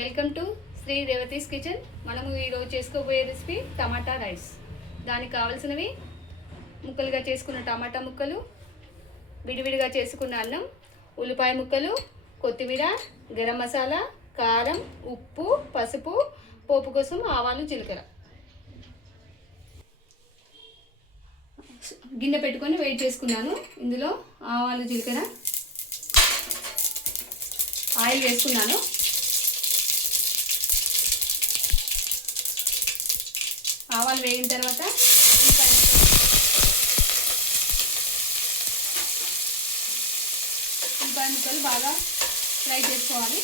Welcome to Sri Revathi's kitchen. మనము ఈరోజు చేసుకోబోయే రెసిపీ టమాటా రైస్. దానికి కావాల్సినవి ముక్కలుగా చేసుకున్న టమాటా ముక్కలు, విడివిడిగా చేసుకున్న అన్నం, ఉల్లిపాయ ముక్కలు, కొత్తిమీర, గరం మసాలా, కారం, ఉప్పు, పసుపు, పోపు కోసం ఆవాలు, జీలకర్ర. గిన్నె పెట్టుకొని వెయిట్ చేసుకున్నాను. ఇందులో ఆవాలు, జీలకర్ర, ఆయిల్ వేసుకున్నాను. ఆవాలు వేగిన తర్వాత ఉల్లిపాయ ముక్కలు బాగా ఫ్రై చేసుకోవాలి.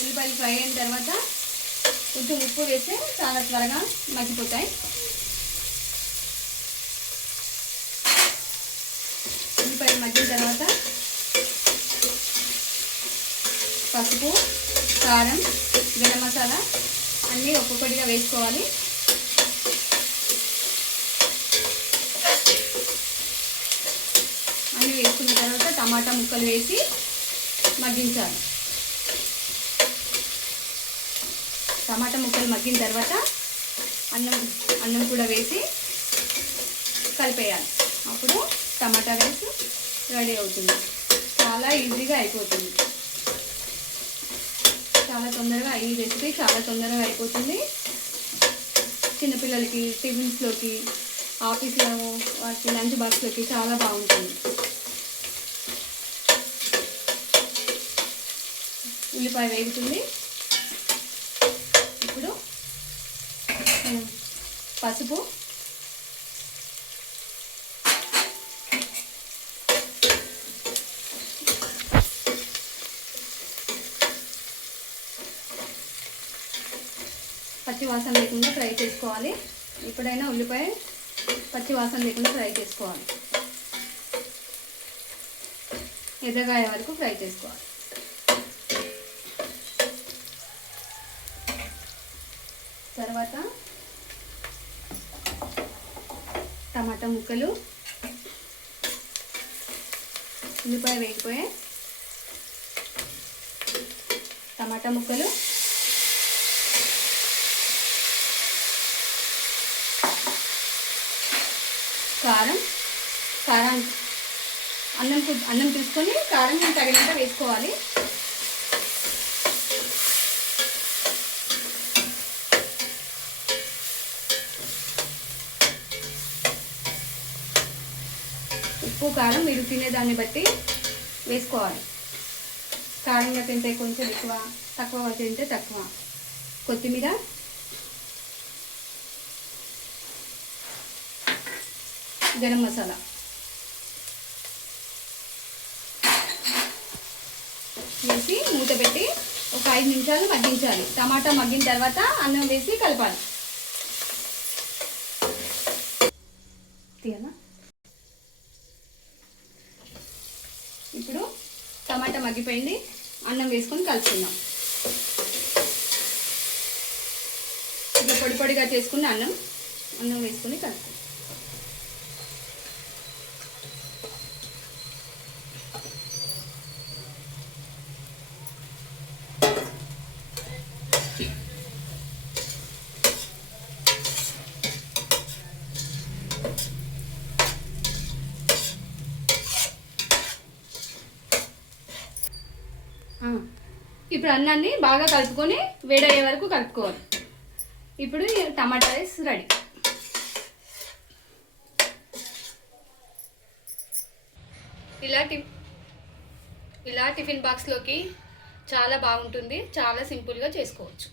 ఉల్లిపాయలు ఫ్రై అయిన తర్వాత కొంచెం ఉప్పు వేస్తే చాలా త్వరగా మగ్గిపోతాయి. ఉల్లిపాయలు మగ్గిన తర్వాత పసుపు, కారం, గరం మసాలా అన్నీ ఒక్కొక్కటిగా వేసుకోవాలి. అన్నీ వేసుకున్న తర్వాత టమాటా ముక్కలు వేసి మగ్గించాలి. టమాటా ముక్కలు మగ్గిన తర్వాత అన్నం కూడా వేసి కలిపేయాలి. అప్పుడు టమాటా రైస్ రెడీ అవుతుంది. చాలా ఈజీగా అయిపోతుంది. చాలా తొందరగా ఈ రెసిపీ చాలా తొందరగా అయిపోతుంది. చిన్నపిల్లలకి టిఫిన్స్లోకి, ఆఫీస్లో వాటి లంచ్ బాక్స్లోకి చాలా బాగుంటుంది. ఉల్లిపాయ వేగుతుంది. ఇప్పుడు పసుపు, పచ్చి వాసన లేకుండా ఫ్రై చేసుకోవాలి. ఎప్పుడైనా ఉల్లిపాయ పచ్చి వాసన లేకుండా ఫ్రై చేసుకోవాలి. ఎర్రగాయ వరకు ఫ్రై చేసుకోవాలి. తర్వాత టమాటా ముక్కలు, ఉల్లిపాయ వేగిపోయాయి. టమాటా ముక్కలు, కారం అన్నం తీసుకొని కారం తగినంత వేసుకోవాలి. ఉప్పు, కారం మీరు తినేదాన్ని బట్టి వేసుకోవాలి. కారంగా తింటే కొంచెం ఎక్కువ, తక్కువగా తింటే తక్కువ. కొత్తిమీర, గరం మసాలా వేసి మూత పెట్టి ఒక 5 నిమిషాలు మగ్గించాలి. టమాటా మగ్గిన తర్వాత అన్నం వేసి కలపాలి. ఇప్పుడు టమాటా మగ్గిపోయింది. అన్నం వేసుకొని కలుపుకుందాం. ఇప్పుడు పొడి పొడిగా చేసుకున్న అన్నం వేసుకొని కలుపుకుందాం. ఇప్పుడు అన్నాన్ని బాగా కలుపుకొని వేడయ్యే వరకు కలుపుకోవాలి. ఇప్పుడు టమాటా రైస్ రెడీ. ఇలా టిఫిన్ బాక్స్లోకి చాలా బాగుంటుంది. చాలా సింపుల్గా చేసుకోవచ్చు.